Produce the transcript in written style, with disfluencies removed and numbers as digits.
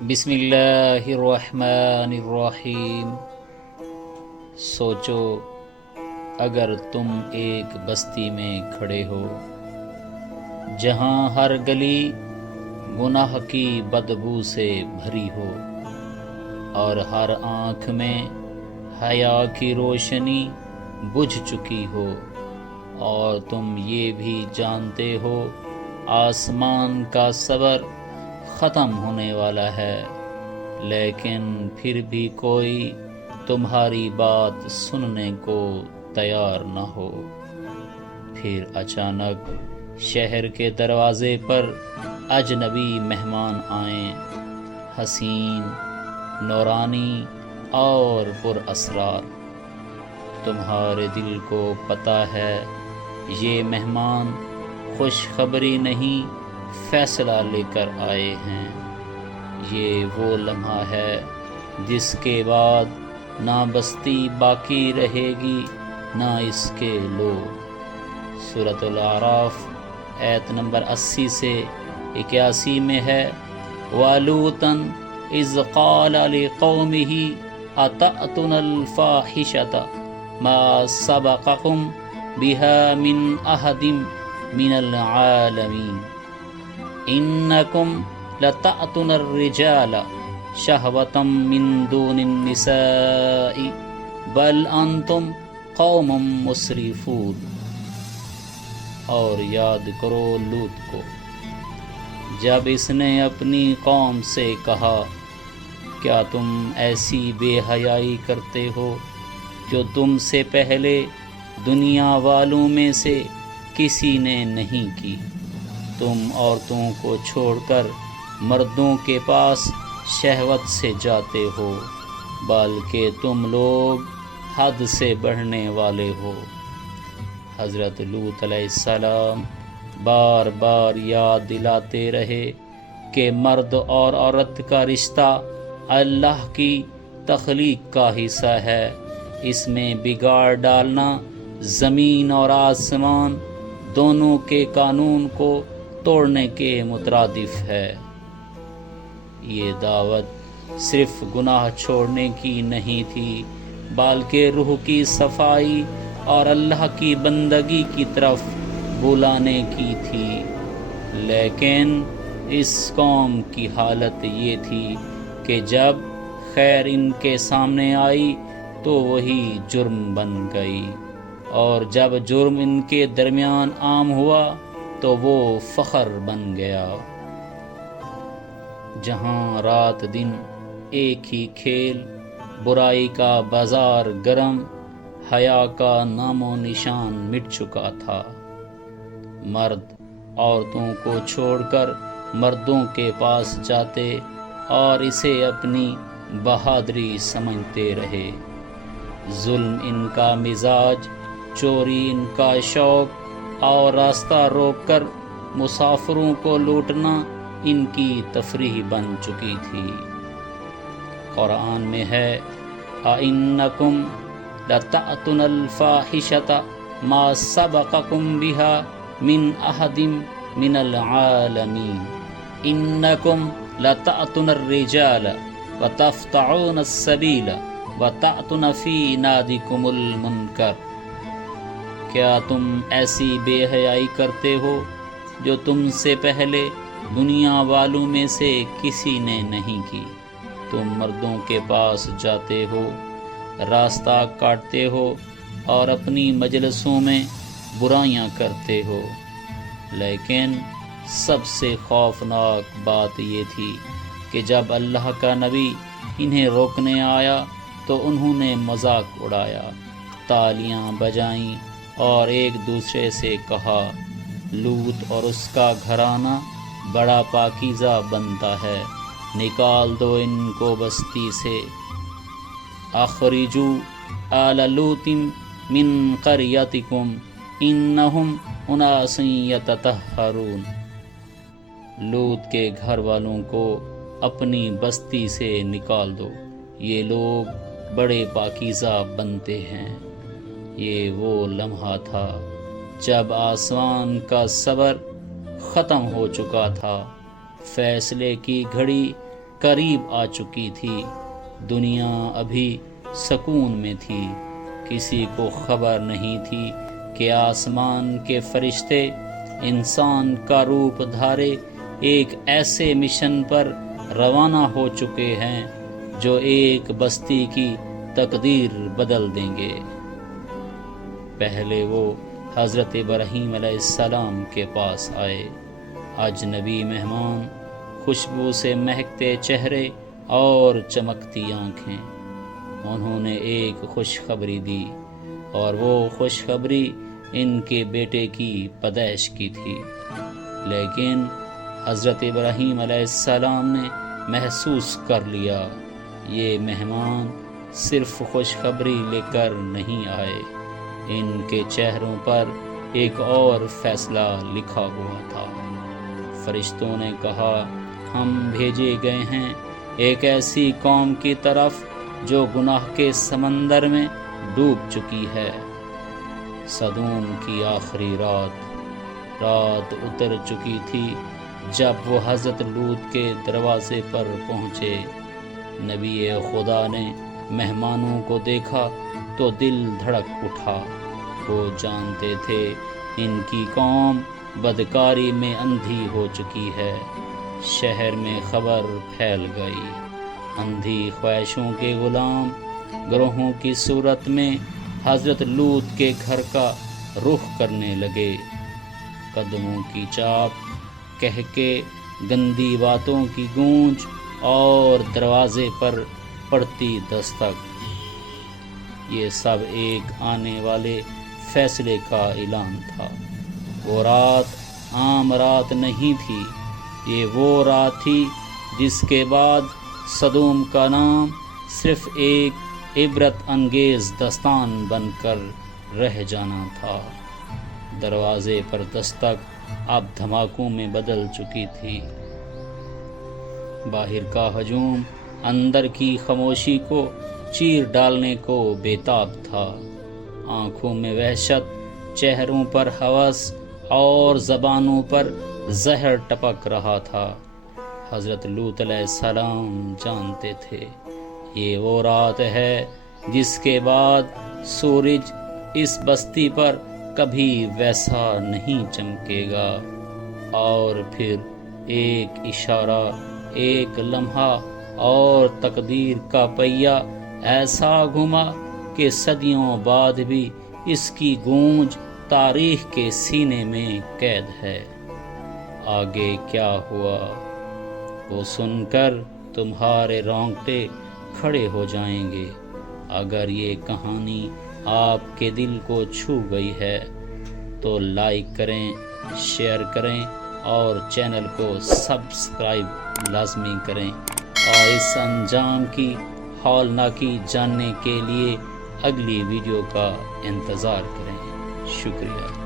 بسم اللہ الرحمن الرحیم۔ سوچو اگر تم ایک بستی میں کھڑے ہو جہاں ہر گلی گناہ کی بدبو سے بھری ہو اور ہر آنکھ میں حیا کی روشنی بجھ چکی ہو، اور تم یہ بھی جانتے ہو آسمان کا صبر ختم ہونے والا ہے، لیکن پھر بھی کوئی تمہاری بات سننے کو تیار نہ ہو۔ پھر اچانک شہر کے دروازے پر اجنبی مہمان آئیں، حسین، نورانی اور پر اسرار۔ تمہارے دل کو پتہ ہے یہ مہمان خوشخبری نہیں فیصلہ لے کر آئے ہیں۔ یہ وہ لمحہ ہے جس کے بعد نہ بستی باقی رہے گی نہ اس کے لوگ۔ سورۃ الاعراف آیت نمبر 80 سے 81 میں ہے، وَلُوطًا إِذْ قَالَ لِقَوْمِهِ أَتَأْتُونَ الْفَاحِشَةَ مَا سَبَقَكُم بِهَا مِنْ أَحَدٍ مِنَ الْعَالَمِينَ إِنَّكُمْ لَتَأْتُونَ الرِّجَالَ شَهْوَةً مِّن دُونِ النِّسَاءِ بَلْ أَنْتُمْ قَوْمٌ مُسْرِفُونَ۔ اور یاد کرو لوط کو جب اس نے اپنی قوم سے کہا، کیا تم ایسی بے حیائی کرتے ہو جو تم سے پہلے دنیا والوں میں سے کسی نے نہیں کی؟ تم عورتوں کو چھوڑ کر مردوں کے پاس شہوت سے جاتے ہو، بلکہ تم لوگ حد سے بڑھنے والے ہو۔ حضرت لوط علیہ السلام بار بار یاد دلاتے رہے کہ مرد اور عورت کا رشتہ اللہ کی تخلیق کا حصہ ہے، اس میں بگاڑ ڈالنا زمین اور آسمان دونوں کے قانون کو توڑنے کے مترادف ہے۔ یہ دعوت صرف گناہ چھوڑنے کی نہیں تھی، بلکہ روح کی صفائی اور اللہ کی بندگی کی طرف بلانے کی تھی۔ لیکن اس قوم کی حالت یہ تھی کہ جب خیر ان کے سامنے آئی تو وہی جرم بن گئی، اور جب جرم ان کے درمیان عام ہوا تو وہ فخر بن گیا۔ جہاں رات دن ایک ہی کھیل، برائی کا بازار گرم، حیا کا نام و نشان مٹ چکا تھا۔ مرد عورتوں کو چھوڑ کر مردوں کے پاس جاتے اور اسے اپنی بہادری سمجھتے رہے۔ ظلم ان کا مزاج، چوری ان کا شوق، اور راستہ روک کر مسافروں کو لوٹنا ان کی تفریح بن چکی تھی۔ قرآن میں ہے، أَإِنَّكُمْ لَتَأْتُونَ الْفَاحِشَةَ مَا سَبَقَكُم بِهَا مِنْ أَحَدٍ مِنَ الْعَالَمِينَ إِنَّكُمْ لَتَأْتُونَ الرِّجَالَ وَتَقْطَعُونَ السَّبِيلَ وَتَأْتُونَ فِي نَادِكُمُ الْمُنكَرَ۔ کیا تم ایسی بے حیائی کرتے ہو جو تم سے پہلے دنیا والوں میں سے کسی نے نہیں کی؟ تم مردوں کے پاس جاتے ہو، راستہ کاٹتے ہو اور اپنی مجلسوں میں برائیاں کرتے ہو۔ لیکن سب سے خوفناک بات یہ تھی کہ جب اللہ کا نبی انہیں روکنے آیا تو انہوں نے مذاق اڑایا، تالیاں بجائیں اور ایک دوسرے سے کہا، لوط اور اس کا گھرانہ بڑا پاکیزہ بنتا ہے، نکال دو ان کو بستی سے۔ اخرجوا آل لوط من قریتکم انہم اناس یتطہرون۔ لوط کے گھر والوں کو اپنی بستی سے نکال دو، یہ لوگ بڑے پاکیزہ بنتے ہیں۔ یہ وہ لمحہ تھا جب آسمان کا صبر ختم ہو چکا تھا، فیصلے کی گھڑی قریب آ چکی تھی، دنیا ابھی سکون میں تھی، کسی کو خبر نہیں تھی کہ آسمان کے فرشتے انسان کا روپ دھارے ایک ایسے مشن پر روانہ ہو چکے ہیں جو ایک بستی کی تقدیر بدل دیں گے۔ پہلے وہ حضرت ابراہیم علیہ السلام کے پاس آئے، اجنبی مہمان، خوشبو سے مہکتے چہرے اور چمکتی آنکھیں۔ انہوں نے ایک خوشخبری دی، اور وہ خوشخبری ان کے بیٹے کی پیدائش کی تھی۔ لیکن حضرت ابراہیم علیہ السلام نے محسوس کر لیا، یہ مہمان صرف خوشخبری لے کر نہیں آئے، ان کے چہروں پر ایک اور فیصلہ لکھا ہوا تھا۔ فرشتوں نے کہا، ہم بھیجے گئے ہیں ایک ایسی قوم کی طرف جو گناہ کے سمندر میں ڈوب چکی ہے۔ سدوم کی آخری رات اتر چکی تھی جب وہ حضرت لوط کے دروازے پر پہنچے۔ نبی خدا نے مہمانوں کو دیکھا تو دل دھڑک اٹھا، وہ جانتے تھے ان کی قوم بدکاری میں اندھی ہو چکی ہے۔ شہر میں خبر پھیل گئی، اندھی خواہشوں کے غلام گروہوں کی صورت میں حضرت لوط کے گھر کا رخ کرنے لگے۔ قدموں کی چاپ، کہکے، گندی باتوں کی گونج اور دروازے پر پڑتی دستک، یہ سب ایک آنے والے فیصلے کا اعلان تھا۔ وہ رات عام رات نہیں تھی، یہ وہ رات تھی جس کے بعد سدوم کا نام صرف ایک عبرت انگیز داستان بن کر رہ جانا تھا۔ دروازے پر دستک اب دھماکوں میں بدل چکی تھی۔ باہر کا ہجوم اندر کی خاموشی کو چیر ڈالنے کو بےتاب تھا۔ آنکھوں میں وحشت، چہروں پر ہوس اور زبانوں پر زہر ٹپک رہا تھا۔ حضرت لوط علیہ السلام جانتے تھے یہ وہ رات ہے جس کے بعد سورج اس بستی پر کبھی ویسا نہیں چمکے گا، اور پھر ایک اشارہ، ایک لمحہ اور تقدیر کا پہیہ ایسا گھما کہ صدیوں بعد بھی اس کی گونج تاریخ کے سینے میں قید ہے۔ آگے کیا ہوا وہ سن کر تمہارے رونگٹے کھڑے ہو جائیں گے۔ اگر یہ کہانی آپ کے دل کو چھو گئی ہے تو لائک کریں، شیئر کریں اور چینل کو سبسکرائب لازمی کریں، اور اس انجام کی ہولناکی جاننے کے لیے اگلی ویڈیو کا انتظار کریں۔ شکریہ۔